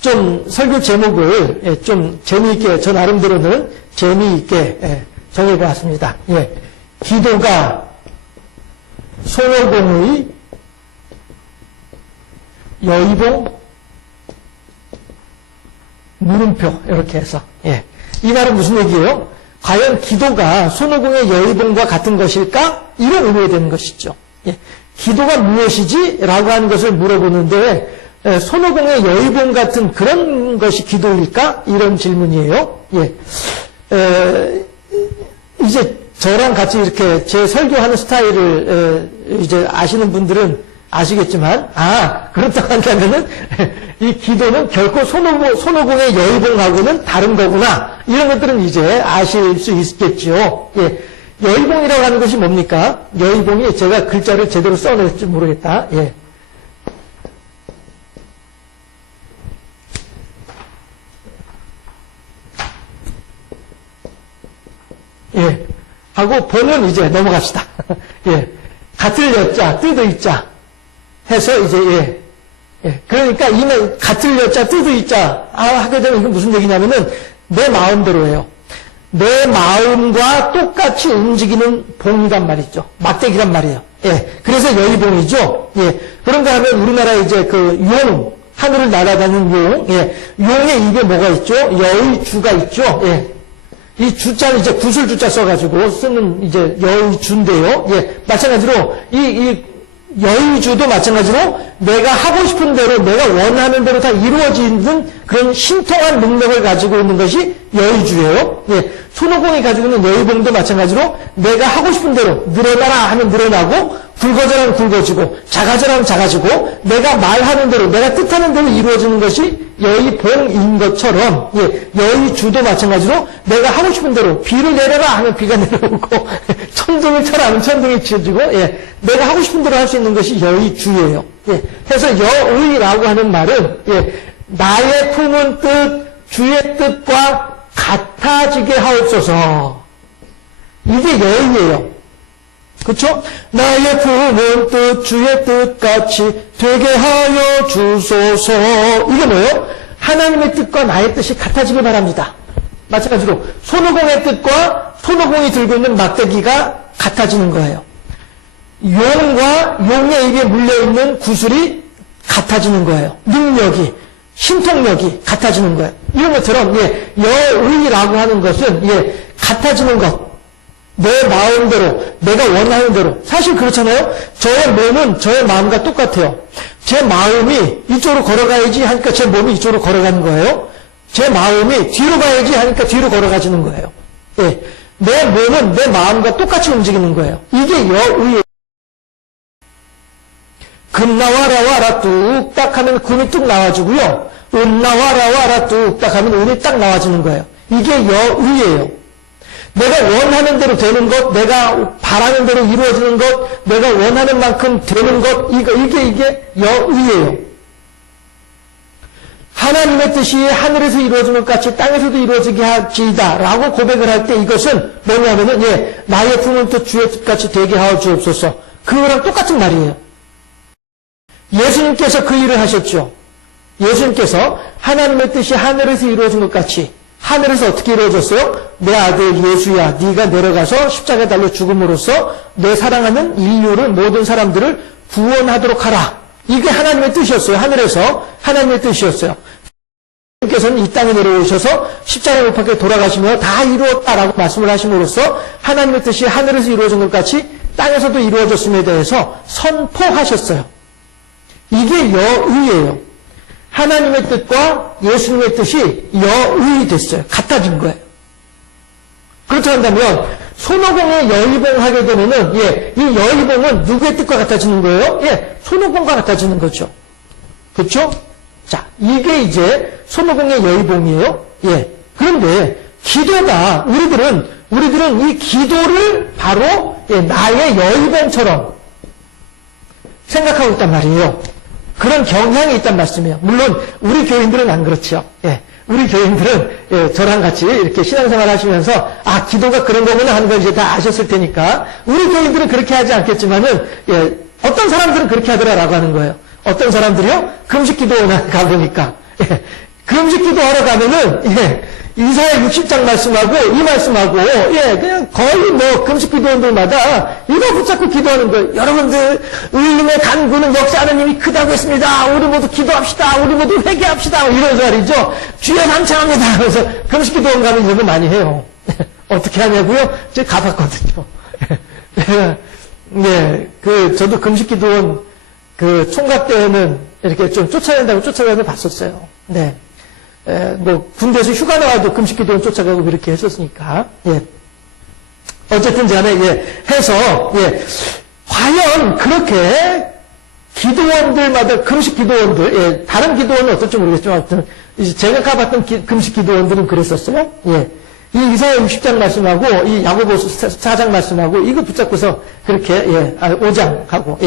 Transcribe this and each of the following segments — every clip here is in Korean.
좀 설교 제목을 좀 재미있게, 저 나름대로는 재미있게 정해보았습니다. 기도가 손오공의 여의봉 물음표, 이렇게 해서. 이 말은 무슨 얘기예요? 과연 기도가 손오공의 여의봉과 같은 것일까? 이런 의미가 되는 것이죠. 기도가 무엇이지? 라고 하는 것을 물어보는데, 손오공의 여의봉 같은 그런 것이 기도일까? 이런 질문이에요. 이제 저랑 같이 이렇게 제 설교하는 스타일을 이제 아시는 분들은 아시겠지만, 그렇다고 한다면은 이 기도는 결코 손오공의 여의봉하고는 다른 거구나. 이런 것들은 이제 아실 수 있겠죠. 여의봉이라고 하는 것이 뭡니까? 여의봉이 제가 글자를 제대로 써낼지 모르겠다. 하고 봉은 이제 넘어갑시다. 같을 여자, 뜨의 자 해서 이제 그러니까 이는 같을 여자, 뜨의 자 하게 되면 이건 무슨 얘기냐면은 내 마음대로예요. 내 마음과 똑같이 움직이는 봉이란 말이죠. 막대기란 말이에요. 그래서 여의봉이죠. 그런가 하면 우리나라 이제 그 용, 하늘을 날아다니는 용, 용의 입에 뭐가 있죠? 여의주가 있죠. 이 주자는 이제 구슬주자 써가지고 쓰는 이제 여의주인데요. 마찬가지로 이 여의주도 마찬가지로 내가 하고 싶은 대로 내가 원하는 대로 다 이루어지는 그런 신통한 능력을 가지고 있는 것이 여의주예요. 손오공이 가지고 있는 여의봉도 마찬가지로 내가 하고 싶은 대로 늘어나라 하면 늘어나고 굵어져라면 굵어지고 작아져라면 작아지고 내가 말하는 대로 내가 뜻하는 대로 이루어지는 것이 여의봉인 것처럼 여의주도 마찬가지로 내가 하고 싶은 대로 비를 내려라 하면 비가 내려오고 천둥을 쳐라 하면 천둥이 치어지고 내가 하고 싶은 대로 할 수 있는 것이 여의주예요. 그래서 여의라고 하는 말은 나의 품은 뜻, 주의 뜻과 같아지게 하옵소서. 이게 여의예요. 그렇죠? 나의 품은 뜻, 주의 뜻같이 되게 하여 주소서. 이게 뭐예요? 하나님의 뜻과 나의 뜻이 같아지길 바랍니다. 마찬가지로 손오공의 뜻과 손오공이 들고 있는 막대기가 같아지는 거예요. 용과 용의 입에 물려있는 구슬이 같아지는 거예요. 능력이, 신통력이 같아지는 거예요. 이런 것처럼 여의라고 하는 것은 같아지는 것. 내 마음대로, 내가 원하는 대로. 사실 그렇잖아요. 저의 몸은 저의 마음과 똑같아요. 제 마음이 이쪽으로 걸어가야지 하니까 제 몸이 이쪽으로 걸어가는 거예요. 제 마음이 뒤로 가야지 하니까 뒤로 걸어가지는 거예요. 내 몸은 내 마음과 똑같이 움직이는 거예요. 이게 여의예요. 금 나와라 와라 뚝딱 하면 금이 뚝 나와주고요. 은 나와라 와라 뚝딱 하면 은이 딱 나와주는 거예요. 이게 여의예요. 내가 원하는 대로 되는 것, 내가 바라는 대로 이루어지는 것, 내가 원하는 만큼 되는 것, 이게 여의예요. 하나님의 뜻이 하늘에서 이루어지는 것 같이 땅에서도 이루어지게 하지이다 라고 고백을 할 때 이것은 뭐냐면은 나의 품은 뜻 주의 뜻같이 되게 하여 주옵소서. 그거랑 똑같은 말이에요. 예수님께서 그 일을 하셨죠. 예수님께서 하나님의 뜻이 하늘에서 이루어진 것 같이 하늘에서 어떻게 이루어졌어요? 내 아들 예수야, 네가 내려가서 십자가에 달려 죽음으로써 내 사랑하는 인류를, 모든 사람들을 구원하도록 하라. 이게 하나님의 뜻이었어요. 하늘에서 하나님의 뜻이었어요. 예수님께서는 이 땅에 내려오셔서 십자가에 못 박혀 돌아가시며 다 이루었다라고 말씀을 하심으로써 하나님의 뜻이 하늘에서 이루어진 것 같이 땅에서도 이루어졌음에 대해서 선포하셨어요. 이게 여의예요. 하나님의 뜻과 예수님의 뜻이 여의 됐어요. 같아진 거예요. 그렇다고 한다면 손오공의 여의봉 하게 되면은 이 여의봉은 누구의 뜻과 같아지는 거예요? 손오공과 같아지는 거죠. 그렇죠? 자, 이게 이제 손오공의 여의봉이에요. 그런데 기도가 우리들은 이 기도를 바로 나의 여의봉처럼 생각하고 있단 말이에요. 그런 경향이 있단 말씀이에요. 물론 우리 교인들은 안 그렇죠. 우리 교인들은 저랑 같이 이렇게 신앙생활 하시면서 기도가 그런 거구나 하는 걸 이제 다 아셨을 테니까 우리 교인들은 그렇게 하지 않겠지만은 어떤 사람들은 그렇게 하더라라고 하는 거예요. 어떤 사람들이요? 금식 기도원에 가보니까 금식 기도하러 가면은, 이사야 60장 말씀하고, 이 말씀하고, 그냥 거의 뭐, 금식 기도원들마다 이거 붙잡고 기도하는 거예요. 여러분들, 의인의 간구는 역시 하나님이 크다고 했습니다. 우리 모두 기도합시다. 우리 모두 회개합시다. 이런 말이죠. 주여 삼창합니다. 그래서 금식 기도원 가면 이런 거 많이 해요. 어떻게 하냐고요? 제가 가봤거든요. 저도 금식 기도원, 총각 때는 이렇게 좀 쫓아낸다고 쫓아가서 봤었어요. 군대에서 휴가 나와도 금식 기도원 쫓아가고 이렇게 했었으니까. 어쨌든 간에, 해서, 과연 그렇게 기도원들마다, 금식 기도원들, 다른 기도원은 어떨지 모르겠지만, 이제 제가 가봤던 금식 기도원들은 그랬었어요. 이 이사야 60장 말씀하고, 이 야고보서 4장 말씀하고, 이거 붙잡고서 그렇게, 5장 하고,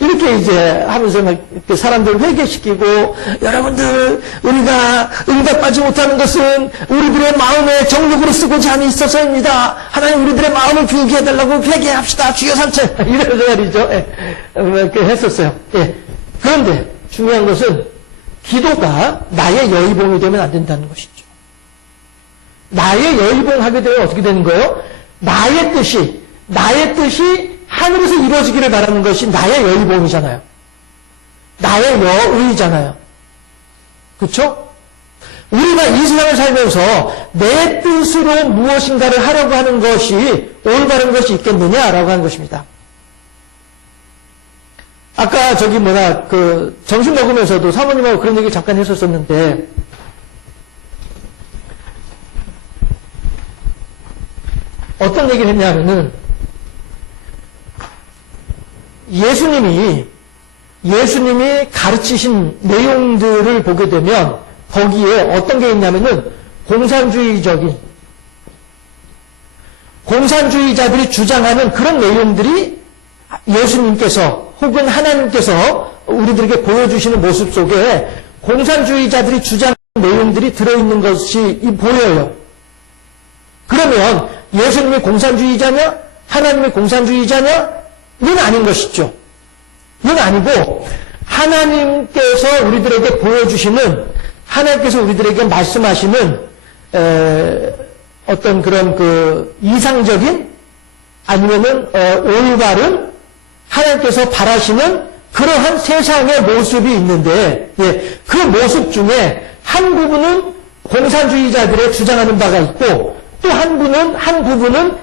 이렇게 이제 하면서 막 사람들 회개시키고, 여러분들, 우리가 응답받지 못하는 것은 우리들의 마음에 정욕으로 쓰고자 함이 있어서입니다. 하나님 우리들의 마음을 비우게 해달라고 회개합시다. 주여 삼천. 이런 말이죠. 이렇게 했었어요. 그런데 중요한 것은 기도가 나의 여의봉이 되면 안 된다는 것이죠. 나의 여의봉 하게 되면 어떻게 되는 거예요? 나의 뜻이 하늘에서 이루어지기를 바라는 것이 나의 여의봉이잖아요. 나의 여의잖아요. 그렇죠? 우리가 이 세상을 살면서 내 뜻으로 무엇인가를 하려고 하는 것이 올바른 것이 있겠느냐라고 하는 것입니다. 아까 점심 먹으면서도 사모님하고 그런 얘기 잠깐 했었었는데, 어떤 얘기를 했냐면은, 예수님이 가르치신 내용들을 보게 되면, 거기에 어떤 게 있냐면은, 공산주의자들이 주장하는 그런 내용들이 예수님께서 혹은 하나님께서 우리들에게 보여주시는 모습 속에 공산주의자들이 주장하는 내용들이 들어있는 것이 보여요. 그러면 예수님이 공산주의자냐? 하나님이 공산주의자냐? 이건 아닌 것이죠. 이건 아니고 하나님께서 우리들에게 보여주시는, 하나님께서 우리들에게 말씀하시는 어떤 그런 이상적인 아니면은 올바른 하나님께서 바라시는 그러한 세상의 모습이 있는데, 그 모습 중에 한 부분은 공산주의자들의 주장하는 바가 있고, 또 한 부분은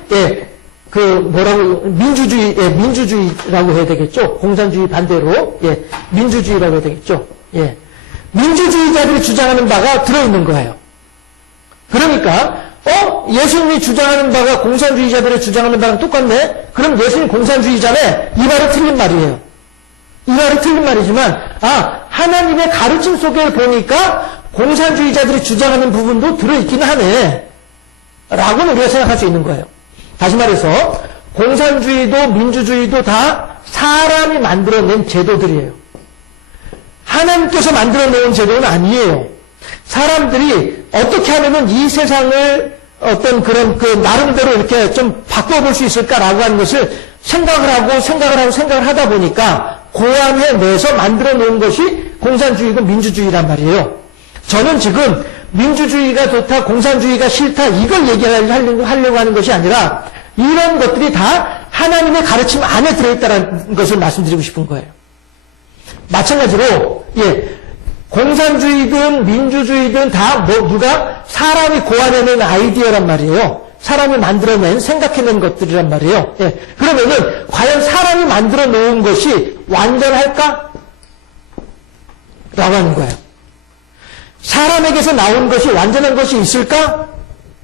민주주의라고 해야 되겠죠. 공산주의 반대로, 민주주의라고 해야 되겠죠. 민주주의자들이 주장하는 바가 들어있는 거예요. 그러니까, 예수님이 주장하는 바가 공산주의자들이 주장하는 바랑 똑같네? 그럼 예수님 공산주의자네? 이 말은 틀린 말이에요. 이 말은 틀린 말이지만, 하나님의 가르침 속에 보니까 공산주의자들이 주장하는 부분도 들어있기는 하네. 라고는 우리가 생각할 수 있는 거예요. 다시 말해서, 공산주의도 민주주의도 다 사람이 만들어낸 제도들이에요. 하나님께서 만들어 놓은 제도는 아니에요. 사람들이 어떻게 하면은 이 세상을 어떤 그런 나름대로 이렇게 좀 바꿔볼 수 있을까라고 하는 것을 생각을 하다 보니까 고안해내서 만들어 놓은 것이 공산주의고 민주주의란 말이에요. 저는 지금 민주주의가 좋다, 공산주의가 싫다, 이걸 얘기하려고 하는 것이 아니라 이런 것들이 다 하나님의 가르침 안에 들어있다는 것을 말씀드리고 싶은 거예요. 마찬가지로, 공산주의든 민주주의든 다 누가 사람이 고안해낸 아이디어란 말이에요. 사람이 만들어낸, 생각해낸 것들이란 말이에요. 그러면은 과연 사람이 만들어 놓은 것이 완전할까? 라고 하는 거예요. 사람에게서 나온 것이 완전한 것이 있을까?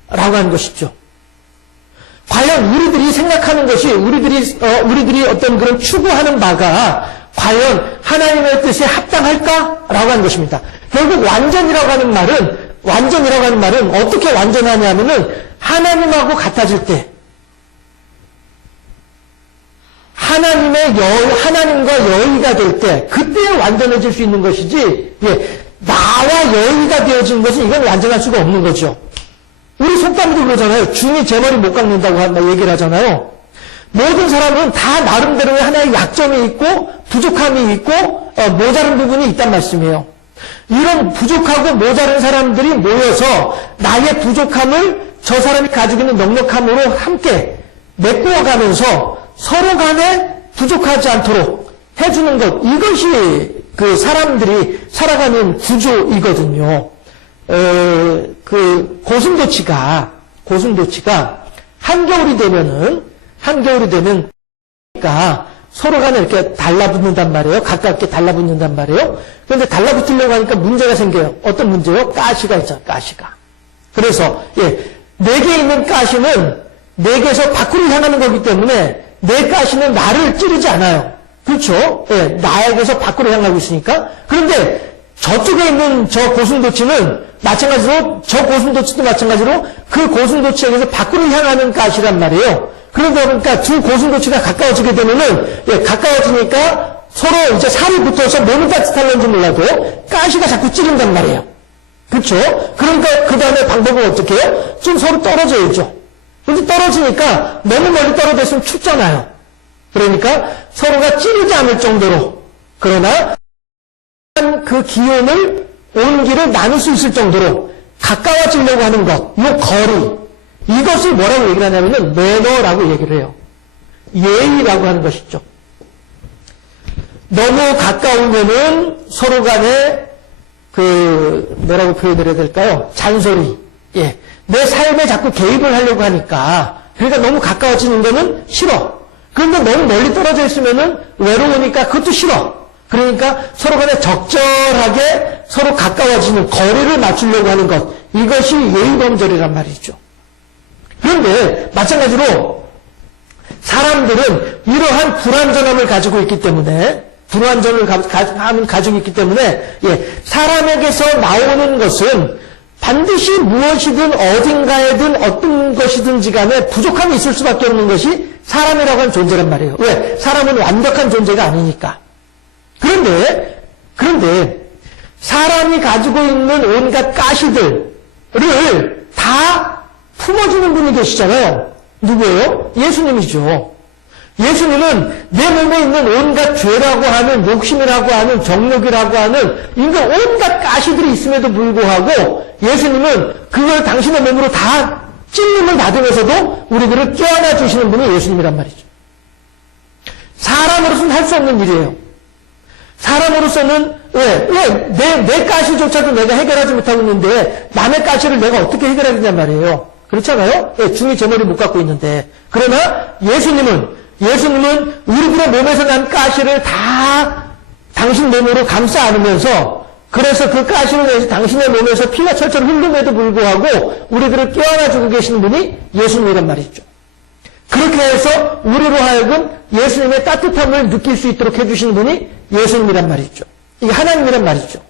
라고 하는 것이죠. 과연 우리들이 생각하는 것이, 우리들이 어떤 그런 추구하는 바가 과연 하나님의 뜻에 합당할까? 라고 하는 것입니다. 결국 완전이라고 하는 말은 어떻게 완전하냐면은 하나님하고 같아질 때, 하나님과 여의가 될 때, 그때 완전해질 수 있는 것이지, 나와 여의가 되어진 것은 이건 완전할 수가 없는 거죠. 우리 속담도 그러잖아요. 중이 제 머리 못 깎는다고 얘기를 하잖아요. 모든 사람은 다 나름대로의 하나의 약점이 있고 부족함이 있고 모자른 부분이 있단 말씀이에요. 이런 부족하고 모자른 사람들이 모여서 나의 부족함을 저 사람이 가지고 있는 넉넉함으로 함께 메꾸어가면서 서로 간에 부족하지 않도록 해주는 것, 이것이 그 사람들이 살아가는 구조이거든요. 그 고슴도치가 한겨울이 되면 서로 간에 이렇게 달라붙는단 말이에요. 가깝게 달라붙는단 말이에요. 그런데 달라붙으려고 하니까 문제가 생겨요. 어떤 문제요? 가시가 있잖아요. 가시가. 그래서 내게 있는 가시는 내게서 밖으로 향하는 거기 때문에 내 가시는 나를 찌르지 않아요. 그렇죠? 나에게서 밖으로 향하고 있으니까. 그런데 저쪽에 있는 저 고슴도치는 마찬가지로 저 고슴도치도 마찬가지로 그 고슴도치에게서 밖으로 향하는 가시란 말이에요. 그러다 보니까 두 고슴도치가 가까워지게 되면은 가까워지니까 서로 이제 살이 붙어서 몸이 따뜻할는지 몰라도 가시가 자꾸 찌른단 말이에요. 그렇죠? 그러니까 그 다음에 방법은 어떻게 해요? 좀 서로 떨어져야죠. 근데 떨어지니까 너무 멀리 떨어져 있으면 춥잖아요. 그러니까 서로가 찌르지 않을 정도로, 그러나 그 기온을, 온기를 나눌 수 있을 정도로 가까워지려고 하는 것, 이 거리, 이것을 뭐라고 얘기를 하냐면은 매너라고 얘기를 해요. 예의라고 하는 것이죠. 너무 가까우면은 서로 간에 뭐라고 표현을 해야 될까요? 잔소리. 내 삶에 자꾸 개입을 하려고 하니까, 그러니까 너무 가까워지는 거는 싫어. 그런데 너무 멀리 떨어져 있으면은 외로우니까 그것도 싫어. 그러니까 서로 간에 적절하게 서로 가까워지는 거리를 맞추려고 하는 것, 이것이 예의범절이란 말이죠. 그런데 마찬가지로 사람들은 이러한 불완전함을 가지고 있기 때문에, 불완전을 가지고 있기 때문에 사람에게서 나오는 것은 반드시 무엇이든 어딘가에든 어떤 것이든지 간에 부족함이 있을 수밖에 없는 것이 사람이라고 하는 존재란 말이에요. 왜? 사람은 완벽한 존재가 아니니까. 그런데 사람이 가지고 있는 온갖 가시들을 다 품어주는 분이 계시잖아요. 누구예요? 예수님이죠. 예수님은 내 몸에 있는 온갖 죄라고 하는, 욕심이라고 하는, 정욕이라고 하는 이런 온갖 가시들이 있음에도 불구하고 예수님은 그걸 당신의 몸으로 다 찔림을 받으면서도 우리들을 껴안아 주시는 분이 예수님이란 말이죠. 사람으로서는 할 수 없는 일이에요. 사람으로서는 내 가시조차도 내가 해결하지 못하고 있는데 남의 가시를 내가 어떻게 해결하겠냔 말이에요. 그렇잖아요? 중이 제 머리 못 갖고 있는데. 그러나 예수님은 우리들의 몸에서 난 가시를 다 당신 몸으로 감싸 안으면서, 그래서 그 가시를 위해서 당신의 몸에서 피가 철철 흘름에도 불구하고 우리들을 껴안아주고 계시는 분이 예수님이란 말이죠. 그렇게 해서 우리로 하여금 예수님의 따뜻함을 느낄 수 있도록 해주시는 분이 예수님이란 말이죠. 이게 하나님이란 말이죠.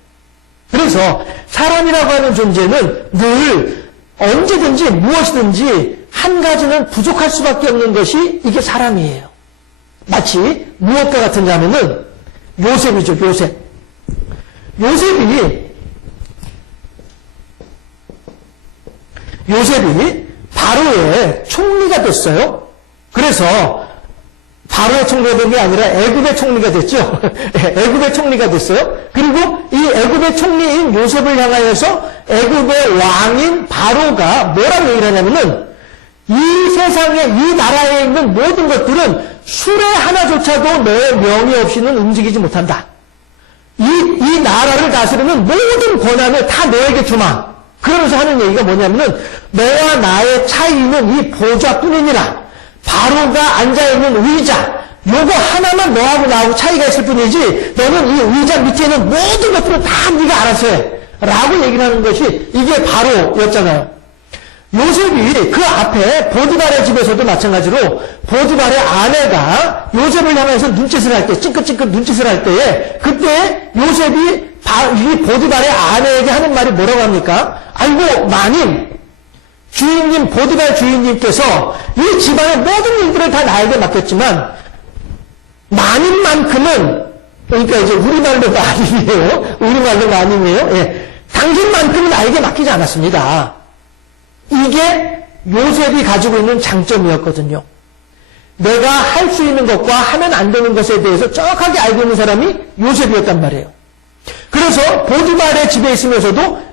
그래서 사람이라고 하는 존재는 늘 언제든지 무엇이든지 한 가지는 부족할 수밖에 없는 것이 이게 사람이에요. 마치 무엇과 같은가 하면은 요셉이죠. 요셉이 바로의 총리가 됐어요. 그래서 바로의 총리가 된 게 아니라 애굽의 총리가 됐죠. 애굽의 총리가 됐어요. 그리고 이 애굽의 총리인 요셉을 향하여서 애굽의 왕인 바로가 뭐라고 얘기를 하냐면은 이 세상에, 이 나라에 있는 모든 것들은 수레 하나조차도 내 명의 없이는 움직이지 못한다. 이 나라를 다스리는 모든 권한을 다 너에게 주마. 그러면서 하는 얘기가 뭐냐면은 너와 나의 차이는 이 보좌뿐이니라. 바로가 앉아있는 의자, 요거 하나만 너하고 나하고 차이가 있을 뿐이지 너는 이 의자 밑에 있는 모든 것들은 다 네가 알아서 해. 라고 얘기를 하는 것이 이게 바로였잖아요. 요셉이 그 앞에 보디발의 집에서도 마찬가지로 보디발의 아내가 요셉을 향해서 눈짓을 할 때, 찡긋찡긋 눈짓을 할 때에 그때 요셉이 이 보디발의 아내에게 하는 말이 뭐라고 합니까? 아이고 마님, 주인님, 보디발 주인님께서 이 집안의 모든 일들을 다 나에게 맡겼지만 마님만큼은, 그러니까 이제 우리말로 마님이에요. 당신만큼은 나에게 맡기지 않았습니다. 이게 요셉이 가지고 있는 장점이었거든요. 내가 할 수 있는 것과 하면 안 되는 것에 대해서 정확하게 알고 있는 사람이 요셉이었단 말이에요. 그래서 보디발의 집에 있으면서도,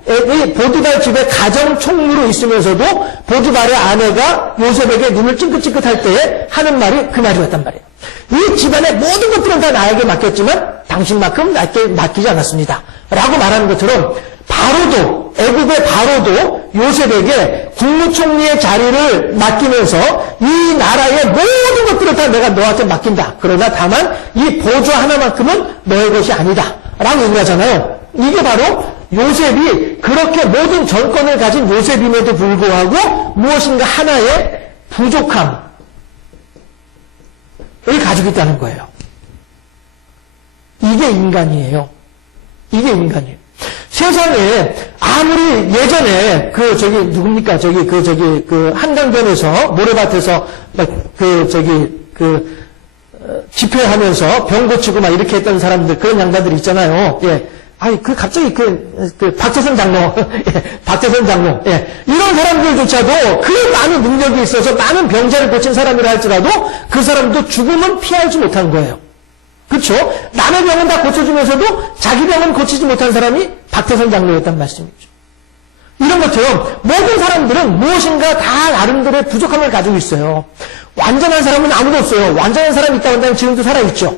보디발 집에 가정총무로 있으면서도 보디발의 아내가 요셉에게 눈을 찡긋찡긋할 때에 하는 말이 그 말이었단 말이에요. 이 집안의 모든 것들은 다 나에게 맡겼지만 당신만큼 나에게 맡기지 않았습니다. 라고 말하는 것처럼 바로도, 애굽의 바로도 요셉에게 국무총리의 자리를 맡기면서 이 나라의 모든 것들을 다 내가 너한테 맡긴다. 그러나 다만 이 보좌 하나만큼은 너의 것이 아니다. 라고 얘기하잖아요. 이게 바로 요셉이 그렇게 모든 정권을 가진 요셉임에도 불구하고 무엇인가 하나의 부족함을 가지고 있다는 거예요. 이게 인간이에요. 이게 인간이에요. 세상에 아무리 예전에 누굽니까? 한강변에서 모래밭에서 집회하면서 병 고치고 막 이렇게 했던 사람들, 그런 양반들 있잖아요. 예. 아니, 갑자기 박재선 장로, 예, 박재선 장로, 예. 이런 사람들조차도 그 많은 능력이 있어서 많은 병자를 고친 사람이라 할지라도 그 사람도 죽음은 피하지 못한 거예요. 그렇죠? 남의 병은 다 고쳐주면서도 자기 병은 고치지 못한 사람이 박태선 장로였단 말씀이죠. 이런 것처럼 모든 사람들은 무엇인가 다 나름대로의 부족함을 가지고 있어요. 완전한 사람은 아무도 없어요. 완전한 사람이 있다고 한다면 지금도 살아있죠.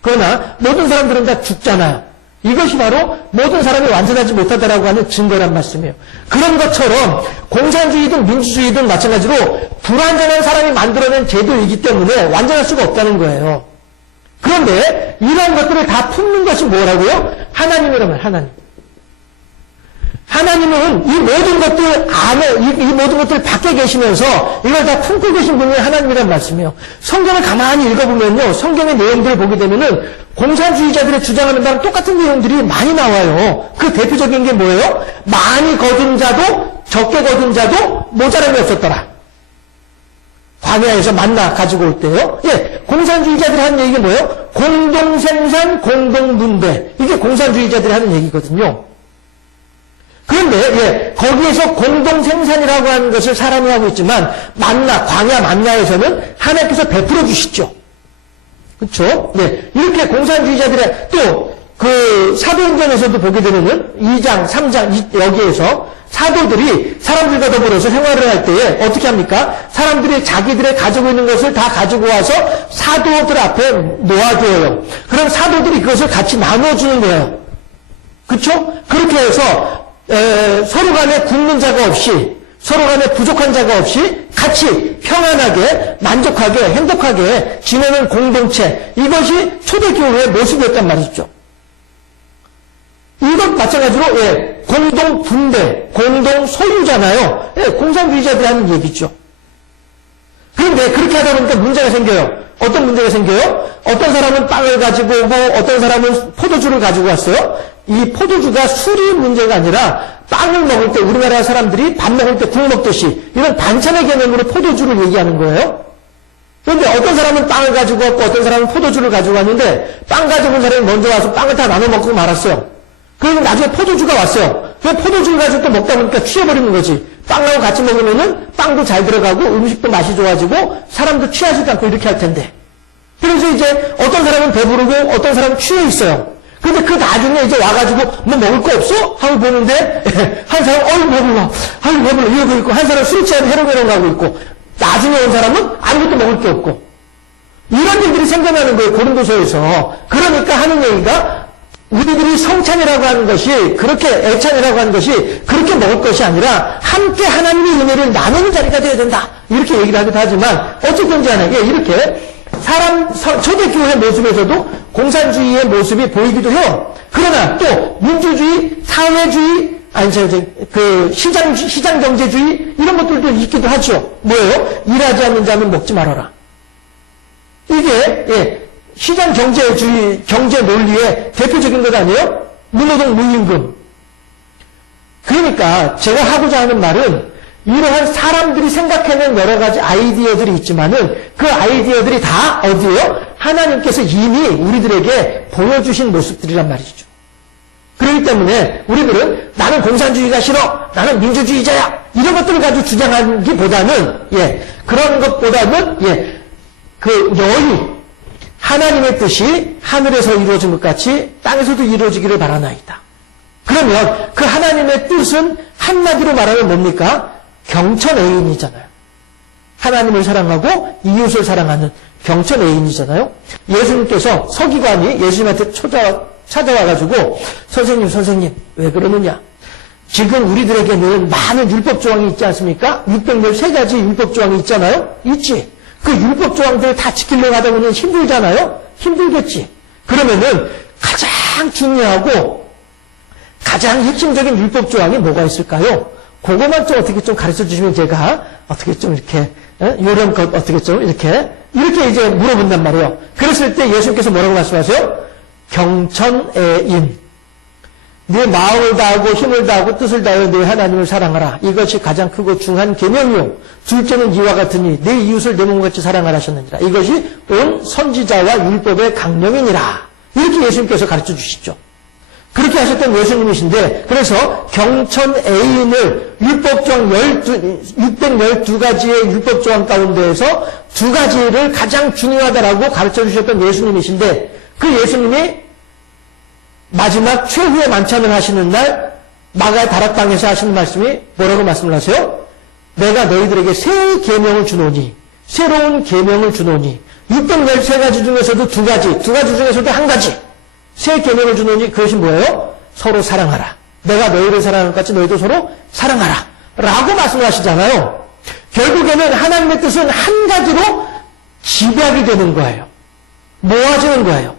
그러나 모든 사람들은 다 죽잖아요. 이것이 바로 모든 사람이 완전하지 못하다라고 하는 증거란 말씀이에요. 그런 것처럼 공산주의든 민주주의든 마찬가지로 불완전한 사람이 만들어낸 제도이기 때문에 완전할 수가 없다는 거예요. 그런데 이러한 것들을 다 품는 것이 뭐라고요? 하나님이라면 하나님. 하나님은 이 모든 것들 안에, 이 모든 것들 밖에 계시면서 이걸 다 품고 계신 분이 하나님이란 말씀이에요. 성경을 가만히 읽어보면요, 성경의 내용들을 보게 되면은 공산주의자들의 주장하는 바랑 똑같은 내용들이 많이 나와요. 그 대표적인 게 뭐예요? 많이 거둔 자도, 적게 거둔 자도 모자람이 없었더라. 광야에서 만나 가지고 올 때요. 예, 공산주의자들이 하는 얘기가 뭐예요? 공동생산, 공동분배. 이게 공산주의자들이 하는 얘기거든요. 그런데 예, 거기에서 공동생산이라고 하는 것을 사람이 하고 있지만 광야 만나에서는 하나님께서 베풀어 주시죠. 그렇죠? 네, 이렇게 공산주의자들의 또 그 사도행전에서도 보게 되면은 2장, 3장 여기에서 사도들이 사람들과 더불어서 생활을 할 때에 어떻게 합니까? 사람들이 자기들의 가지고 있는 것을 다 가지고 와서 사도들 앞에 놓아줘요. 그럼 사도들이 그것을 같이 나눠주는 거예요. 그렇죠? 그렇게 해서 서로 간에 굶는 자가 없이, 서로 간에 부족한 자가 없이 같이 평안하게, 만족하게, 행복하게 지내는 공동체, 이것이 초대교회의 모습이었단 말이죠. 이것 마찬가지로 예, 공동 분배, 공동 소유잖아요. 예, 공산주의자들이 하는 얘기죠. 그런데 그렇게 하다 보니까 문제가 생겨요. 어떤 문제가 생겨요? 어떤 사람은 빵을 가지고 오고 어떤 사람은 포도주를 가지고 왔어요. 이 포도주가 술이 문제가 아니라 빵을 먹을 때 우리나라 사람들이 밥 먹을 때 국 먹듯이 이런 반찬의 개념으로 포도주를 얘기하는 거예요. 그런데 어떤 사람은 빵을 가지고 왔고 어떤 사람은 포도주를 가지고 왔는데 빵 가지고 온 사람이 먼저 와서 빵을 다 나눠 먹고 말았어요. 그리고 나중에 포도주가 왔어요. 그 포도주를 가지고 또 먹다 보니까 취해버리는 거지. 빵하고 같이 먹으면은 빵도 잘 들어가고 음식도 맛이 좋아지고 사람도 취하지도 않고 이렇게 할 텐데. 그래서 이제 어떤 사람은 배부르고 어떤 사람은 취해 있어요. 근데 그 나중에 이제 와가지고 뭐 먹을 거 없어? 하고 보는데 한 사람 배불러 이러고 있고 한 사람 술 취하면 해롱해롱 가고 있고 나중에 온 사람은 아무것도 먹을 게 없고 이런 일들이 생겨나는 거예요. 고린도서에서. 그러니까 하는 얘기가 우리들이 성찬이라고 하는 것이 그렇게 애찬이라고 하는 것이 그렇게 먹을 것이 아니라 함께 하나님의 은혜를 나누는 자리가 되어야 된다. 이렇게 얘기를 하기도 하지만 어쨌든지 간에 이렇게 초대교회 모습에서도 공산주의의 모습이 보이기도 해요. 그러나 또 민주주의, 사회주의, 시장경제주의 이런 것들도 있기도 하죠. 뭐예요? 일하지 않는 자는 먹지 말아라. 이게 시장경제주의, 경제 논리의 대표적인 것 아니에요? 무노동, 무임금. 그러니까 제가 하고자 하는 말은 이러한 사람들이 생각해낸 여러 가지 아이디어들이 있지만은 그 아이디어들이 다 어디예요? 하나님께서 이미 우리들에게 보여주신 모습들이란 말이죠. 그렇기 때문에 우리들은 나는 공산주의가 싫어, 나는 민주주의자야 이런 것들을 가지고 주장하기보다는 그런 것보다는 그 여유, 하나님의 뜻이 하늘에서 이루어진 것 같이 땅에서도 이루어지기를 바라나이다. 그러면 그 하나님의 뜻은 한마디로 말하면 뭡니까? 경천애인이잖아요. 하나님을 사랑하고 이웃을 사랑하는 경천애인이잖아요. 예수님께서 서기관이 예수님한테 찾아와가지고 선생님 왜 그러느냐? 지금 우리들에게는 많은 율법조항이 있지 않습니까? 613가지 율법조항이 있잖아요. 있지. 그 율법조항들을 다 지키려고 하다 보면 힘들잖아요. 힘들겠지. 그러면은 가장 중요하고 가장 핵심적인 율법조항이 뭐가 있을까요? 그것만 좀 어떻게 좀 가르쳐 주시면 제가 어떻게 좀 이렇게 요런 것 어떻게 좀 이렇게 이제 물어본단 말이에요. 그랬을 때 예수님께서 뭐라고 말씀하세요? 경천애인. 네 마음을 다하고 힘을 다하고 뜻을 다하여 네 하나님을 사랑하라. 이것이 가장 크고 중한 계명이요. 둘째는 이와 같으니 네 이웃을 내 몸같이 사랑하라 하셨느니라. 이것이 온 선지자와 율법의 강령이니라. 이렇게 예수님께서 가르쳐 주시죠. 그렇게 하셨던 예수님이신데 그래서 경천애인을 율법조항 612가지의 율법조항 가운데에서 2가지를 가장 중요하다라고 가르쳐 주셨던 예수님이신데 그 예수님이 마지막 최후의 만찬을 하시는 날 마가의 다락방에서 하시는 말씀이 뭐라고 말씀을 하세요? 내가 너희들에게 새 계명을 주노니 새로운 계명을 주노니 613가지 중에서도 2가지 중에서도 1가지 새 계명을 주노니 그것이 뭐예요? 서로 사랑하라. 내가 너희를 사랑하는 것 같이 너희도 서로 사랑하라 라고 말씀을 하시잖아요. 결국에는 하나님의 뜻은 한 가지로 집약이 되는 거예요. 모아지는 거예요.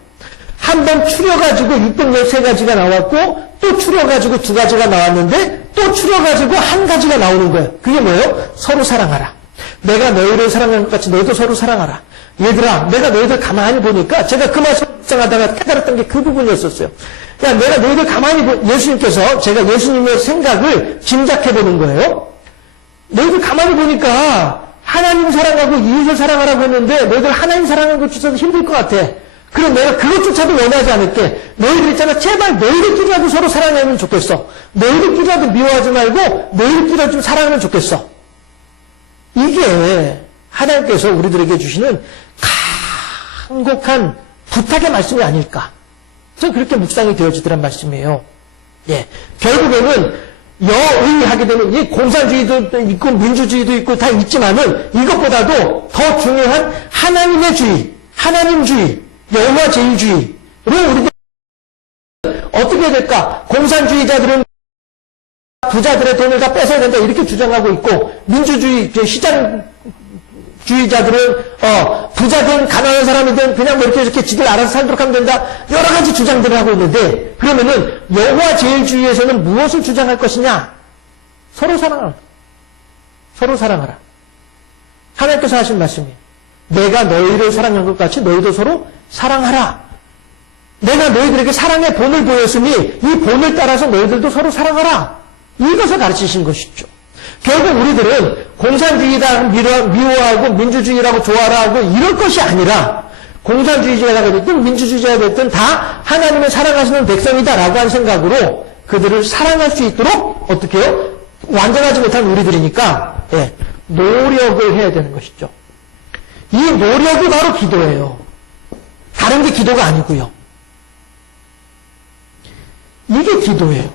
한 번 추려가지고 613가지가 나왔고 또 추려가지고 2가지가 나왔는데 또 추려가지고 1가지가 나오는 거예요. 그게 뭐예요? 서로 사랑하라. 내가 너희를 사랑하는 것 같이 너희도 서로 사랑하라. 얘들아, 내가 너희들 가만히 보니까 제가 그 말씀 묵상하다가 깨달았던 게 그 부분이었었어요. 야, 내가 너희들 가만히 예수님께서 제가 예수님의 생각을 짐작해보는 거예요. 너희들 가만히 보니까 하나님 사랑하고 이웃을 사랑하라고 했는데 너희들 하나님 사랑하는 것 조차도 힘들 것 같아. 그럼 내가 그것조차도 원하지 않을게. 너희들 있잖아. 제발 너희들끼리라도 서로 사랑하면 좋겠어. 너희들끼리라도 미워하지 말고 너희들끼리라도 좀 사랑하면 좋겠어. 이게 하나님께서 우리들에게 주시는 간곡한 부탁의 말씀이 아닐까. 저는 그렇게 묵상이 되어지더란 말씀이에요. 예. 결국에는 여의하게 되는 이 공산주의도 있고 민주주의도 있고 다 있지만은 이것보다도 더 중요한 하나님의 주의, 하나님주의, 여호와 제일주의로 우리들 어떻게 해야 될까? 공산주의자들은 부자들의 돈을 다 뺏어야 된다 이렇게 주장하고 있고 민주주의 시장주의자들은 부자든 가난한 사람이든 그냥 뭐 이렇게 지들 알아서 살도록 하면 된다 여러 가지 주장들을 하고 있는데 그러면은 여호와 제일주의에서는 무엇을 주장할 것이냐? 서로 사랑하라. 서로 사랑하라. 하나님께서 하신 말씀이에요. 내가 너희를 사랑한 것 같이 너희도 서로 사랑하라. 내가 너희들에게 사랑의 본을 보였으니 이 본을 따라서 너희들도 서로 사랑하라. 이것을 가르치신 것이죠. 결국 우리들은 공산주의다 미워하고 민주주의라고 좋아하고 이럴 것이 아니라 공산주의자가 됐든 민주주의자가 됐든 다 하나님을 사랑하시는 백성이다라고 하는 생각으로 그들을 사랑할 수 있도록 어떻게 해요? 완전하지 못한 우리들이니까 노력을 해야 되는 것이죠. 이 노력이 바로 기도예요. 다른 게 기도가 아니고요. 이게 기도예요.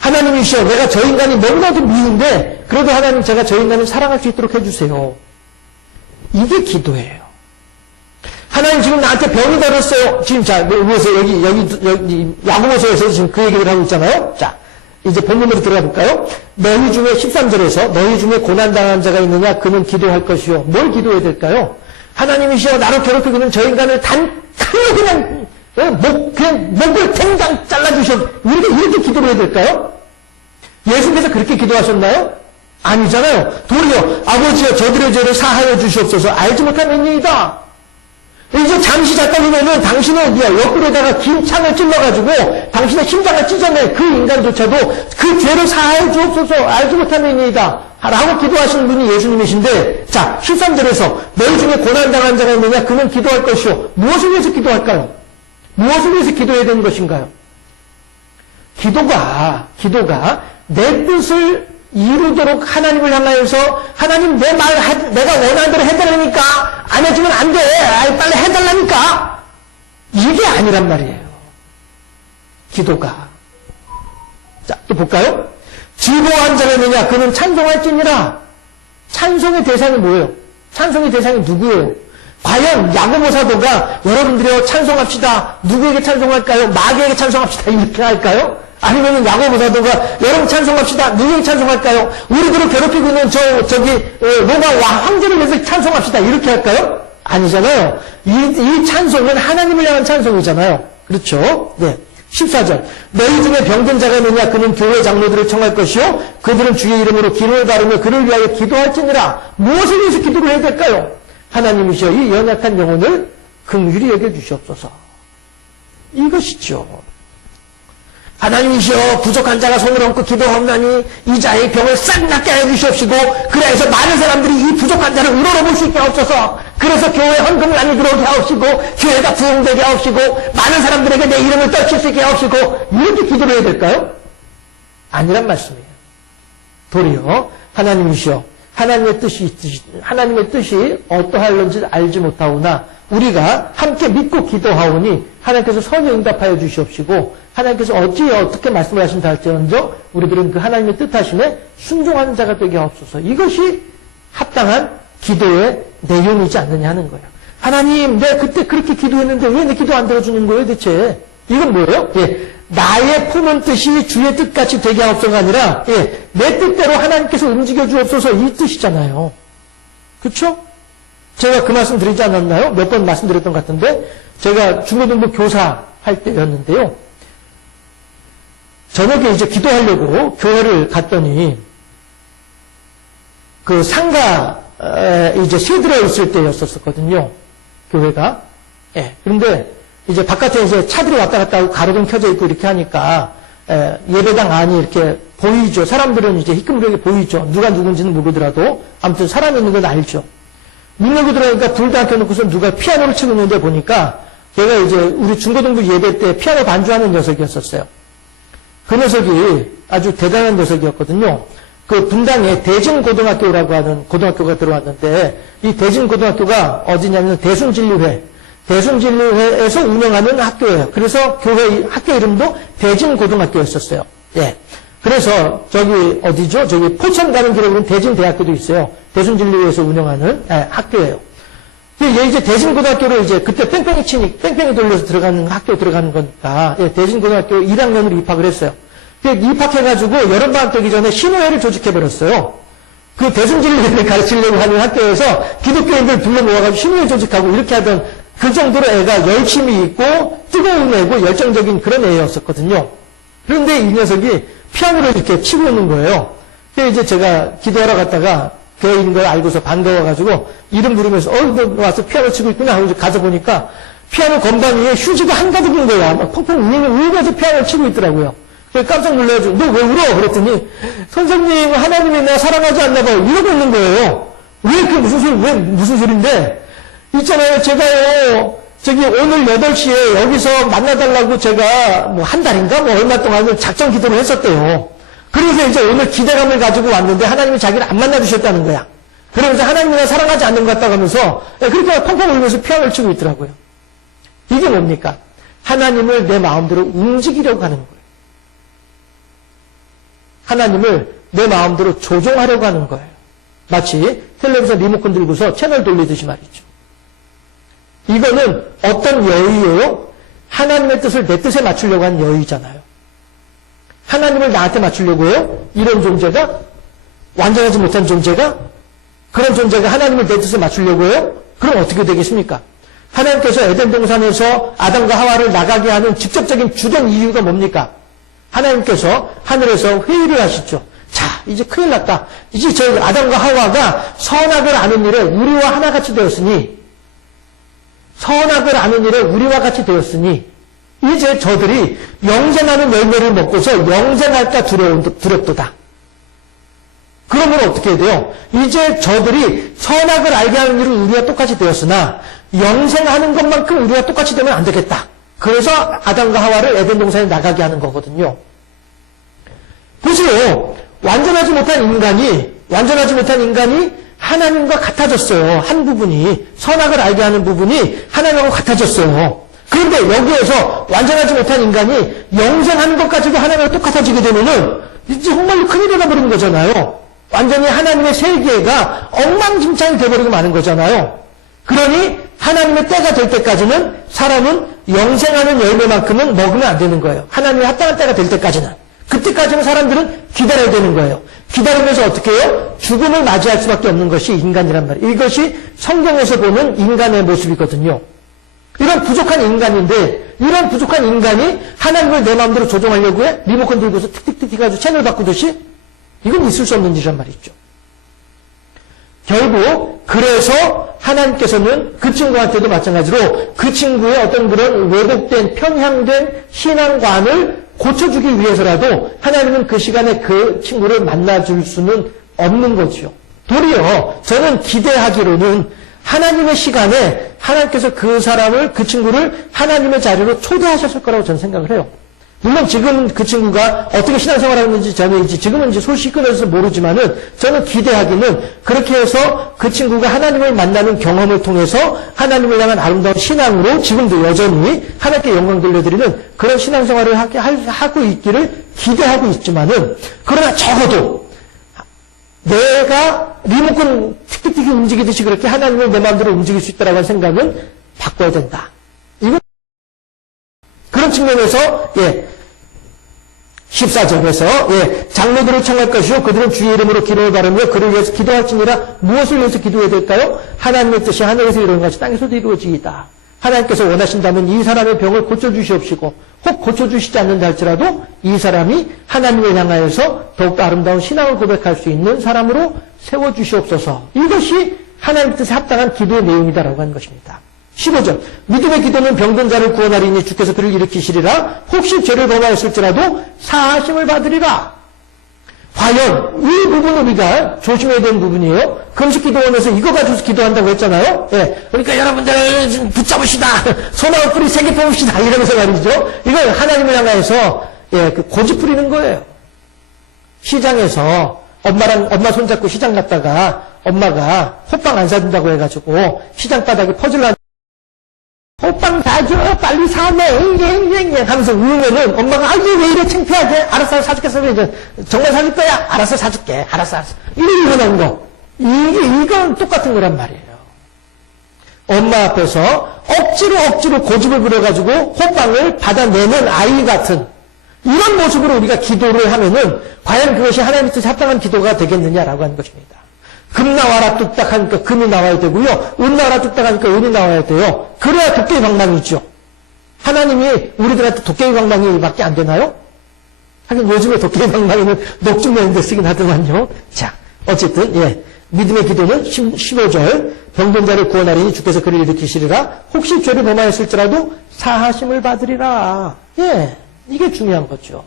하나님이시여 내가 저 인간이 너무나도 미운데 그래도 하나님 제가 저 인간을 사랑할 수 있도록 해주세요. 이게 기도예요. 하나님 지금 나한테 병이 들었어요. 지금 자 여기 야고보서에서 지금 그 얘기를 하고 있잖아요. 자 이제 본문으로 들어가 볼까요? 너희 중에 13절에서 너희 중에 고난당한 자가 있느냐 그는 기도할 것이요. 뭘 기도해야 될까요? 하나님이시여 나를 괴롭히고 있는 저 인간을 단칼로 그냥 목을 탱당 잘라주셔. 이렇게 기도를 해야 될까요? 예수님께서 그렇게 기도하셨나요? 아니잖아요. 도리어 아버지여 저들의 죄를 사하여 주시옵소서 알지 못한 인이다. 이제 잠시 잠깐이면은 당신은 옆구리에다가 긴 창을 찔러가지고 당신의 심장을 찢어내 그 인간조차도 그 죄를 사하여 주옵소서 알지 못한 인이다. 라고 기도하시는 분이 예수님이신데 자 13절에서 너희 중에 고난당한 자가 있느냐 그는 기도할 것이요. 무엇을 위해서 기도할까요? 무엇을 위해서 기도해야 되는 것인가요? 기도가 내 뜻을 이루도록 하나님을 향하여서 하나님 내 말 내가 원하는 대로 해달라니까 안 해주면 안 돼. 빨리 해달라니까 이게 아니란 말이에요. 기도가. 자, 또 볼까요? 즐거워한 자가 있느냐? 그는 찬송할지니라. 찬송의 대상이 뭐예요? 찬송의 대상이 누구예요? 과연 야고보 사도가 여러분들이요 찬송합시다. 누구에게 찬송할까요? 마귀에게 찬송합시다. 이렇게 할까요? 아니면 야고보 사도가 여러분 찬송합시다. 누구에게 찬송할까요? 우리들을 괴롭히고 있는 로마 황제를 위해서 찬송합시다. 이렇게 할까요? 아니잖아요. 이 찬송은 하나님을 향한 찬송이잖아요. 그렇죠? 네. 14절. 너희 중에 병든 자가 있느냐? 그는 교회 장로들을 청할 것이요. 그들은 주의 이름으로 기름을 바르며 그를 위하여 기도할지니라. 무엇을 위해서 기도를 해야 될까요? 하나님이시여 이 연약한 영혼을 긍휼히 여겨주시옵소서. 이것이죠. 하나님이시여 부족한 자가 손을 얹고 기도하옵나니 이 자의 병을 싹 낫게 하여 주시옵시고 그래서 많은 사람들이 이 부족한 자를 우러러볼 수 있게 하옵소서. 그래서 교회에 헌금을 많이 들어오게 하옵시고 교회가 부흥되게 하옵시고 많은 사람들에게 내 이름을 떨칠 수 있게 하옵시고 이렇게 기도를 해야 될까요? 아니란 말씀이에요. 도리어 하나님이시여 하나님의 뜻이 어떠할런지 알지 못하오나 우리가 함께 믿고 기도하오니 하나님께서 선히 응답하여 주시옵시고 하나님께서 어떻게 말씀을 하신다 할지언정 우리들은 그 하나님의 뜻하심에 순종하는 자가 되게 하옵소서. 이것이 합당한 기도의 내용이지 않느냐 하는 거예요. 하나님, 내가 그때 그렇게 기도했는데 왜 내 기도 안 들어주는 거예요 대체? 이건 뭐예요? 나의 품은 뜻이 주의 뜻같이 되게 하옵소서가 아니라 내 뜻대로 하나님께서 움직여 주옵소서 이 뜻이잖아요. 그렇죠? 제가 그 말씀 드리지 않았나요? 몇 번 말씀드렸던 것 같은데 제가 중고등부 교사 할 때였는데요. 저녁에 이제 기도하려고 교회를 갔더니 그 상가에 이제 새들어 있을 때였었거든요. 교회가. 그런데 이제 바깥에 이제 차들이 왔다 갔다 하고 가로등 켜져 있고 이렇게 하니까 예배당 안이 이렇게 보이죠. 사람들은 이제 희끔하게 보이죠. 누가 누군지는 모르더라도 아무튼 사람 있는 건 알죠. 문 열고 들어가니까 불도 안 켜놓고서 누가 피아노를 치고 있는데 보니까 걔가 이제 우리 중고등부 예배 때 피아노 반주하는 녀석이었었어요. 그 녀석이 아주 대단한 녀석이었거든요. 그 분당에 대진고등학교라고 하는 고등학교가 들어왔는데 이 대진고등학교가 어디냐면 대순진리회에서 운영하는 학교예요. 그래서 교회 학교 이름도 대진고등학교였었어요. 그래서 저기 어디죠? 저기 포천 가는 길에 보면 대진대학교도 있어요. 대순진리회에서 운영하는 학교예요. 얘 이제 대진고등학교를 이제 그때 뺑뺑이 돌려서 들어가는 학교 들어가는 거니까 대진고등학교 1학년으로 입학을 했어요. 입학해가지고 여름방학 되기 전에 신호회를 조직해버렸어요. 그 대순진리회를 가르치려고 하는 학교에서 기독교인들 불러 모아가지고 신호회 조직하고 이렇게 하던 그 정도로 애가 열심히 있고 뜨거운 애고 열정적인 그런 애였었거든요. 그런데 이 녀석이 피아노를 이렇게 치고 있는 거예요. 그래서 이제 제가 기도하러 갔다가 교회 있는 걸 알고서 반가워가지고 이름 부르면서 너 와서 피아노 치고 있구나 하고 가서 보니까 피아노 건반 위에 휴지가 한가득인 거야. 막 펑펑 울면서 피아노를 치고 있더라고요. 그래서 깜짝 놀라가지고 너 왜 울어? 그랬더니 선생님 하나님이 나 사랑하지 않나 봐요. 이러고 있는 거예요. 왜 무슨 소리인데 있잖아요. 제가요 저기 오늘 8시에 여기서 만나달라고 제가 뭐 한 달인가 뭐 얼마 동안을 작정 기도를 했었대요. 그래서 이제 오늘 기대감을 가지고 왔는데 하나님이 자기를 안 만나주셨다는 거야. 그러면서 하나님이 나 사랑하지 않는 것 같다고 하면서 그렇게 펑펑 울면서 피아노를 치고 있더라고요. 이게 뭡니까? 하나님을 내 마음대로 움직이려고 하는 거예요. 하나님을 내 마음대로 조종하려고 하는 거예요. 마치 텔레비전 리모컨 들고서 채널 돌리듯이 말이죠. 이거는 어떤 여유예요? 하나님의 뜻을 내 뜻에 맞추려고 하는 여유잖아요. 하나님을 나한테 맞추려고 해요? 이런 존재가? 완전하지 못한 존재가? 그런 존재가 하나님을 내 뜻에 맞추려고 해요? 그럼 어떻게 되겠습니까? 하나님께서 에덴 동산에서 아담과 하와를 나가게 하는 직접적인 주된 이유가 뭡니까? 하나님께서 하늘에서 회의를 하시죠. 자, 이제 큰일 났다. 이제 저희 아담과 하와가 선악을 아는 일에 우리와 하나같이 되었으니 이제 저들이 영생하는 열매를 먹고서 영생할까 두렵도다. 그러면 어떻게 해야 돼요? 이제 저들이 선악을 알게 하는 일은 우리와 똑같이 되었으나 영생하는 것만큼 우리와 똑같이 되면 안 되겠다. 그래서 아담과 하와를 에덴 동산에 나가게 하는 거거든요. 보세요. 완전하지 못한 인간이 하나님과 같아졌어요. 한 부분이 선악을 알게 하는 부분이 하나님하고 같아졌어요. 그런데 여기에서 완전하지 못한 인간이 영생하는 것까지도 하나님과 똑같아지게 되면은 이제 정말로 큰일이 나버리는 거잖아요. 완전히 하나님의 세계가 엉망진창이 돼버리고 마는 거잖아요. 그러니 하나님의 때가 될 때까지는 사람은 영생하는 열매만큼은 먹으면 안 되는 거예요. 하나님의 합당한 때가 될 때까지는. 그때까지는 사람들은 기다려야 되는 거예요. 기다리면서 어떻게 해요? 죽음을 맞이할 수밖에 없는 것이 인간이란 말이에요. 이것이 성경에서 보는 인간의 모습이거든요. 이런 부족한 인간인데 이런 부족한 인간이 하나님을 내 마음대로 조종하려고 해? 리모컨 들고서 틱틱틱 해가지고 채널 바꾸듯이? 이건 있을 수 없는 일이란 말이죠. 결국 그래서 하나님께서는 그 친구한테도 마찬가지로 그 친구의 어떤 그런 왜곡된 편향된 신앙관을 고쳐주기 위해서라도 하나님은 그 시간에 그 친구를 만나줄 수는 없는 거죠. 도리어 저는 기대하기로는 하나님의 시간에 하나님께서 그 사람을, 그 친구를 하나님의 자리로 초대하셨을 거라고 저는 생각을 해요. 물론 지금 그 친구가 어떻게 신앙생활을 하는지 전에인지 지금은 이제 소식이 끊어져서 모르지만은 저는 기대하기는 그렇게 해서 그 친구가 하나님을 만나는 경험을 통해서 하나님을 향한 아름다운 신앙으로 지금도 여전히 하나님께 영광 돌려드리는 그런 신앙생활을 하고 있기를 기대하고 있지만은 그러나 적어도 내가 리모컨 틱틱틱 움직이듯이 그렇게 하나님을 내 마음대로 움직일 수 있다라는 생각은 바꿔야 된다. 이건 그런 측면에서 14절에서 장로들을 청할 것이요 그들은 주의 이름으로 기도를 바르며 그를 위해서 기도할지니라. 무엇을 위해서 기도해야 될까요? 하나님의 뜻이 하늘에서 이루어진 것이 땅에서도 이루어지이다. 하나님께서 원하신다면 이 사람의 병을 고쳐주시옵시고 혹 고쳐주시지 않는다 할지라도 이 사람이 하나님을 향하여서 더욱더 아름다운 신앙을 고백할 수 있는 사람으로 세워주시옵소서. 이것이 하나님의 뜻에 합당한 기도의 내용이다라고 하는 것입니다. 15절 믿음의 기도는 병든 자를 구원하리니 주께서 그를 일으키시리라. 혹시 죄를 범하였을지라도 사하심을 받으리라. 과연 이 부분은 우리가 조심해야 되는 부분이에요. 금식기도원에서 이거 가지고서 기도한다고 했잖아요. 그러니까 여러분들 붙잡으시다. 소나무 뿌리 3개 뽑읍시다. 이러면서 말이죠. 이걸 하나님을 향해서 그 고집 부리는 거예요. 시장에서 엄마 손잡고 시장 갔다가 엄마가 호빵 안 사준다고 해가지고 시장 바닥에 퍼즐 호빵 사줘 빨리 사네 하면서 울면은 엄마가 이게 왜 이래 창피하게 알았어 사줄게 정말 사줄 거야 알았어 사줄게 알았어 이렇게 하는 거 이건 똑같은 거란 말이에요. 엄마 앞에서 억지로 고집을 부려가지고 호빵을 받아내는 아이 같은 이런 모습으로 우리가 기도를 하면은 과연 그것이 하나님의 뜻에 합당한 기도가 되겠느냐라고 하는 것입니다. 금 나와라 뚝딱 하니까 금이 나와야 되고요. 은 나와라 뚝딱 하니까 은이 나와야 돼요. 그래야 도깨비 방망이죠. 하나님이 우리들한테 도깨비 방망이밖에 안 되나요? 하긴 요즘에 도깨비 방망이는 녹중내는데 쓰긴 하더만요. 자, 어쨌든 믿음의 기도는 15절 병든 자를 구원하리니 주께서 그를 일으키시리라. 혹시 죄를 범하였을지라도 사하심을 받으리라. 이게 중요한 거죠.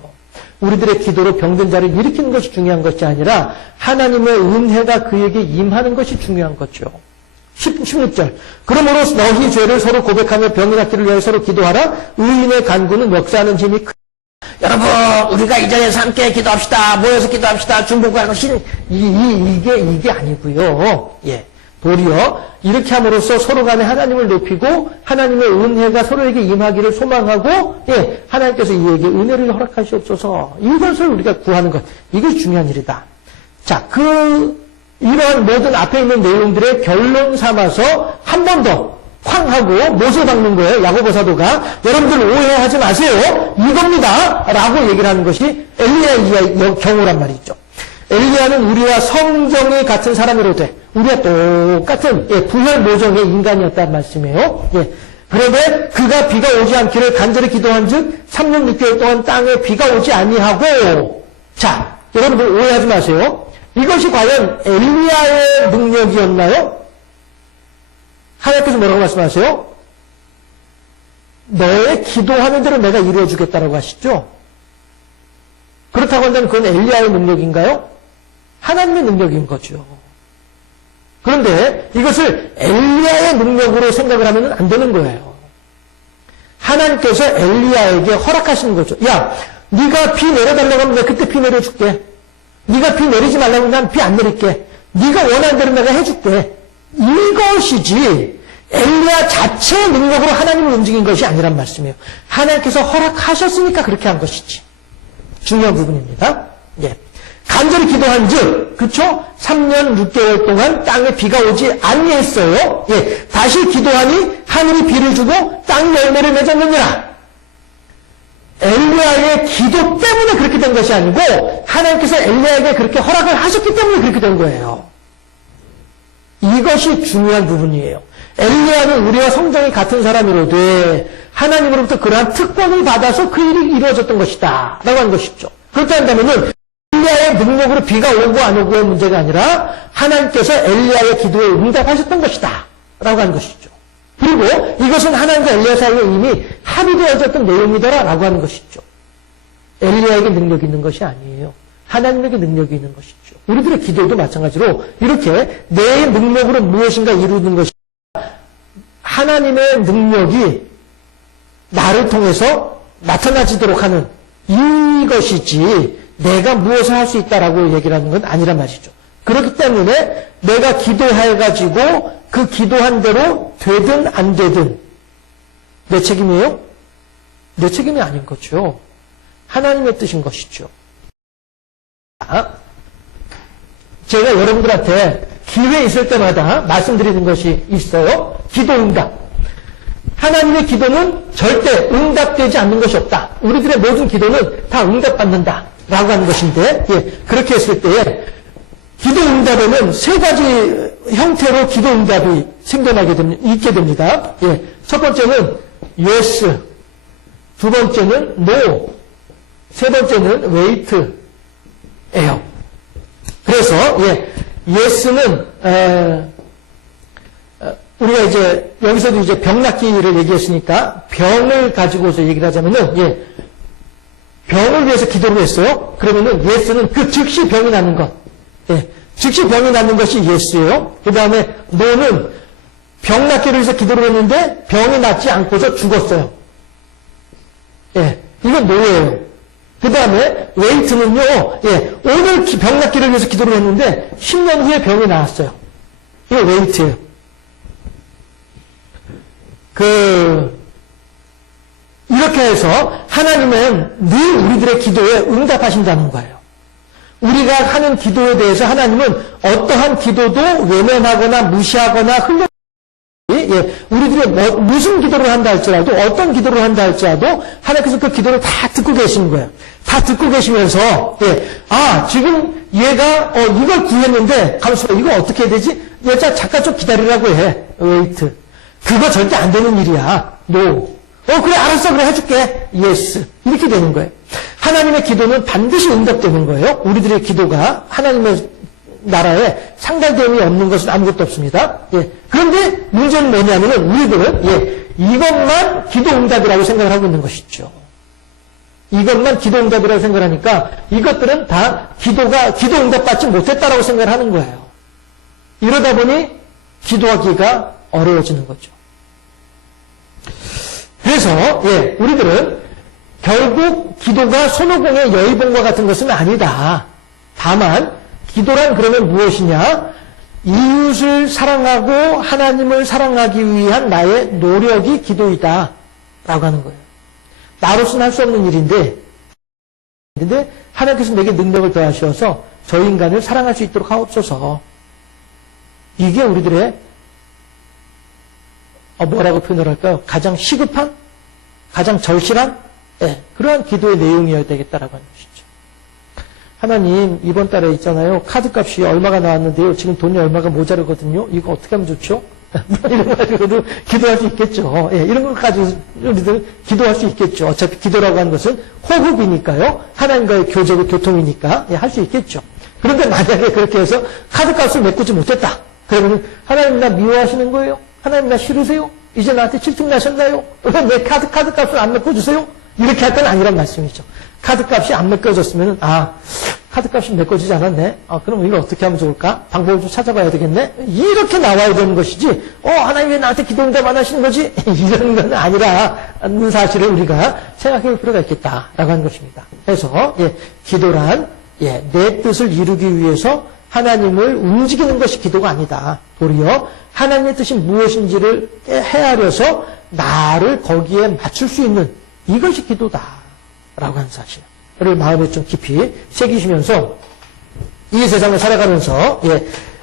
우리들의 기도로 병든 자를 일으키는 것이 중요한 것이 아니라 하나님의 은혜가 그에게 임하는 것이 중요한 거죠. 16절 그러므로 너희 죄를 서로 고백하며 병이 낫기를 위하여 서로 기도하라. 의인의 간구는 역사하는 힘이 크다. 여러분 우리가 이 자리에서 함께 기도합시다. 모여서 기도합시다. 중보하고 이게 아니고요. 도리어 이렇게 함으로써 서로 간에 하나님을 높이고 하나님의 은혜가 서로에게 임하기를 소망하고 하나님께서 이에게 은혜를 허락하시옵소서. 이것을 우리가 구하는 것 이것이 중요한 일이다. 자, 이러한 모든 앞에 있는 내용들의 결론 삼아서 한 번 더 쾅 하고 못을 박는 거예요. 야고보 사도가 여러분들 오해하지 마세요. 이겁니다 라고 얘기를 하는 것이 엘리야의 경우란 말이죠. 엘리야는 우리와 성정이 같은 사람이로되 우리와 똑같은 부활 모종의 인간이었단 말씀이에요. 그런데 그가 비가 오지 않기를 간절히 기도한즉 3년 6개월 동안 땅에 비가 오지 아니하고 자 여러분들 오해하지 마세요. 이것이 과연 엘리야의 능력이었나요? 하나님께서 뭐라고 말씀하세요? 너의 기도하는 대로 내가 이루어주겠다라고 하시죠. 그렇다고 한다면 그건 엘리야의 능력인가요? 하나님의 능력인 거죠. 그런데 이것을 엘리야의 능력으로 생각을 하면 안 되는 거예요. 하나님께서 엘리야에게 허락하시는 거죠. 야, 네가 비 내려달라고 하면 내가 그때 비 내려줄게. 네가 비 내리지 말라고 하면 난 비 안 내릴게. 네가 원하는 대로 내가 해줄게. 이것이지 엘리야 자체의 능력으로 하나님을 움직인 것이 아니란 말씀이에요. 하나님께서 허락하셨으니까 그렇게 한 것이지. 중요한 부분입니다. 예. 간절히 기도한 즉, 그쵸? 3년 6개월 동안 땅에 비가 오지 아니했어요. 예. 다시 기도하니 하늘이 비를 주고 땅이 열매를 맺었느니라. 엘리야의 기도 때문에 그렇게 된 것이 아니고 하나님께서 엘리야에게 그렇게 허락을 하셨기 때문에 그렇게 된 거예요. 이것이 중요한 부분이에요. 엘리야는 우리와 성정이 같은 사람이로되 하나님으로부터 그러한 특권을 받아서 그 일이 이루어졌던 것이다 라고 하는 것이죠. 그렇다 한다면은 엘리야의 능력으로 비가 오고 안 오고의 문제가 아니라 하나님께서 엘리야의 기도에 응답하셨던 것이다 라고 하는 것이죠. 그리고 이것은 하나님과 엘리야 사이에 이미 합의되어졌던 내용이더라 라고 하는 것이죠. 엘리야에게 능력이 있는 것이 아니에요. 하나님에게 능력이 있는 것이죠. 우리들의 기도도 마찬가지로 이렇게 내 능력으로 무엇인가 이루는 것이 하나님의 능력이 나를 통해서 나타나지도록 하는 이것이지 내가 무엇을 할 수 있다라고 얘기를 하는 건 아니란 말이죠. 그렇기 때문에 내가 기도해가지고 그 기도한 대로 되든 안 되든 내 책임이에요? 내 책임이 아닌 거죠. 하나님의 뜻인 것이죠. 제가 여러분들한테 기회 있을 때마다 말씀드리는 것이 있어요. 기도 응답. 하나님의 기도는 절대 응답되지 않는 것이 없다. 우리들의 모든 기도는 다 응답받는다 라고 하는 것인데, 예, 그렇게 했을 때에 기도 응답에는 세 가지 형태로 기도 응답이 있게 됩니다. 예, 첫 번째는 yes, 두 번째는 no, 세 번째는 wait예요. 그래서 yes는 우리가 이제 여기서도 이제 병 낫기를 얘기했으니까 병을 가지고서 얘기를 하자면은 병을 위해서 기도를 했어요. 그러면은 yes는 그 즉시 병이 낫는 것. 예, 즉시 병이 낫는 것이 yes예요. 그 다음에 no는 병 낫기를 위해서 기도를 했는데 병이 낫지 않고서 죽었어요. 예, 이건 no예요. 그 다음에 wait는요, 오늘 병 낫기를 위해서 기도를 했는데 10년 후에 병이 나았어요. 이거 wait예요. 이렇게 해서 하나님은 늘 우리들의 기도에 응답하신다는 거예요. 우리가 하는 기도에 대해서 하나님은 어떠한 기도도 외면하거나 무시하거나 우리들이 무슨 기도를 한다 할지라도 어떤 기도를 한다 할지라도 하나님께서 그 기도를 다 듣고 계시는 거예요. 다 듣고 계시면서 지금 얘가 이걸 구했는데 가만있어 이거 어떻게 해야 되지? 얘가 잠깐 좀 기다리라고 해. 웨이트. 그거 절대 안 되는 일이야. 노. 그래 알았어 그래 해줄게. 예스. 이렇게 되는 거예요. 하나님의 기도는 반드시 응답되는 거예요. 우리들의 기도가 하나님의 나라에 상달됨이 없는 것은 아무것도 없습니다. 그런데 문제는 뭐냐면은 우리들은 이것만 기도 응답이라고 생각을 하고 있는 것이죠. 이것만 기도 응답이라고 생각하니까 이것들은 다 기도 응답 받지 못했다라고 생각을 하는 거예요. 이러다 보니 기도하기가 어려워지는 거죠. 그래서 우리들은 결국 기도가 손오공의 여의봉과 같은 것은 아니다. 다만 기도란 그러면 무엇이냐? 이웃을 사랑하고 하나님을 사랑하기 위한 나의 노력이 기도이다 라고 하는 거예요. 나로서는 할 수 없는 일인데 하나님께서 내게 능력을 더하셔서 저 인간을 사랑할 수 있도록 하옵소서. 이게 우리들의 뭐라고 표현을 할까요? 가장 시급한, 가장 절실한 그러한 기도의 내용이어야 되겠다라고 하는 것이죠. 하나님 이번 달에 있잖아요. 카드값이 얼마가 나왔는데요. 지금 돈이 얼마가 모자르거든요. 이거 어떻게 하면 좋죠? 이런 거 가지고도 기도할 수 있겠죠. 이런 거 가지고 우리들 기도할 수 있겠죠. 어차피 기도라고 하는 것은 호흡이니까요. 하나님과의 교제고 교통이니까 할 수 있겠죠. 그런데 만약에 그렇게 해서 카드값을 메꾸지 못했다. 그러면 하나님 나 미워하시는 거예요? 하나님 나 싫으세요? 이제 나한테 질투나셨나요? 왜 내 카드값을 안 메꿔주세요? 이렇게 할 건 아니란 말씀이죠. 카드값이 안 메꿔졌으면 카드값이 메꿔지지 않았네. 그럼 이걸 어떻게 하면 좋을까? 방법을 좀 찾아봐야 되겠네. 이렇게 나와야 되는 것이지. 하나님 왜 나한테 기도 응답 안 하시는 거지? 이런 건 아니라는 사실을 우리가 생각해 볼 필요가 있겠다라고 하는 것입니다. 그래서 기도란 내 뜻을 이루기 위해서 하나님을 움직이는 것이 기도가 아니다. 도리어 하나님의 뜻이 무엇인지를 헤아려서 나를 거기에 맞출 수 있는 이것이 기도다라고 하는 사실을 마음에 좀 깊이 새기시면서 이 세상을 살아가면서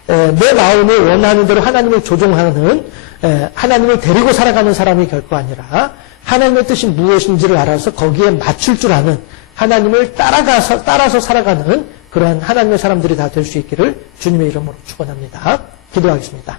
내 마음이 원하는 대로 하나님을 조종하는 하나님을 데리고 살아가는 사람이 결코 아니라 하나님의 뜻이 무엇인지를 알아서 거기에 맞출 줄 아는 하나님을 따라서 살아가는 그러한 하나님의 사람들이 다 될 수 있기를 주님의 이름으로 축원합니다. 기도하겠습니다.